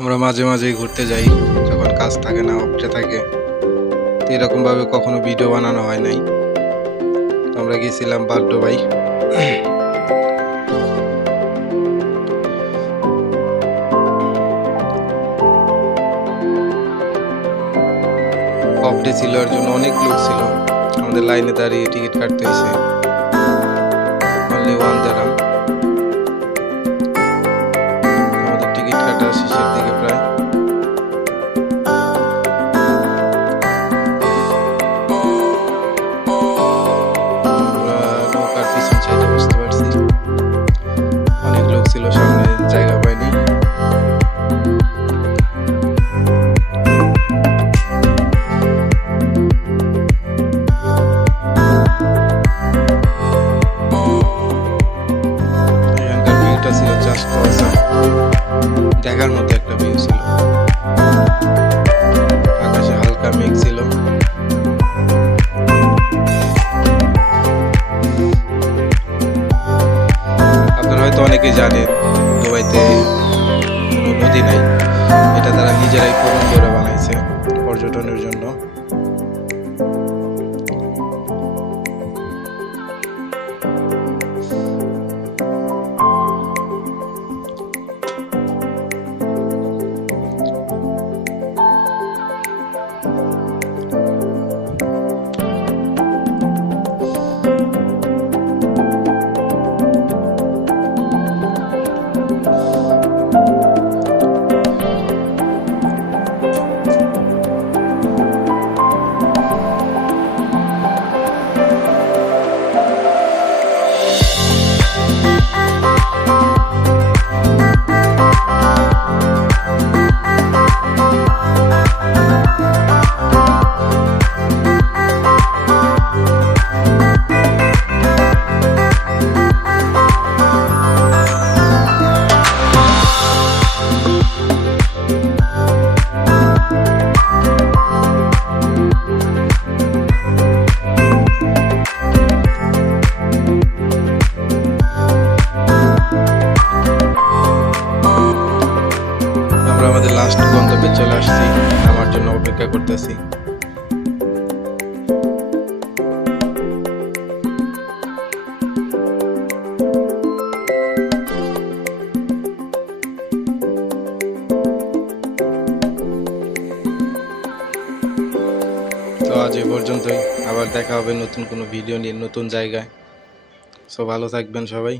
আমরা মাঝে মাঝেই ঘুরতে যাই যখন কাজ থাকে না, অফটে থাকে। তো এরকমভাবে কখনো ভিডিও বানানো হয় নাই। তো আমরা গেছিলাম বাগডোবাই। অফডে ছিল, এর জন্য অনেক লোক ছিল। আমাদের লাইনে দাঁড়িয়ে টিকিট কাটতে হয়েছে। অনলি 1 দিরহাম। আমাদের টিকিট কাটা শেষের দিকে প্রায়। আমরা নৌকার পিছন সাইডে বুঝতে পারছি অনেক লোক ছিল, সামনে জায়গা পাইনি। এখানকার ভিউটা ছিল জাস্ট অসাম, দেখার মতো একটা ভিউ ছিল। আকাশে হালকা মেঘ ছিল। আপনারা হয়তো অনেকেই জানেন দুবাইতে কোনো নদী নাই। এটা তারা নিজেরাই পূরণ করে বানাইছে পর্যটনের জন্য। আমাদের লাস্ট গন্তব্যে চলে আসছি, আমার জন্য অপেক্ষা করতেছি। তো আজ এ পর্যন্তই, আবার দেখা হবে নতুন কোনো ভিডিও নিয়ে নতুন জায়গায়। সো ভালো থাকবেন সবাই।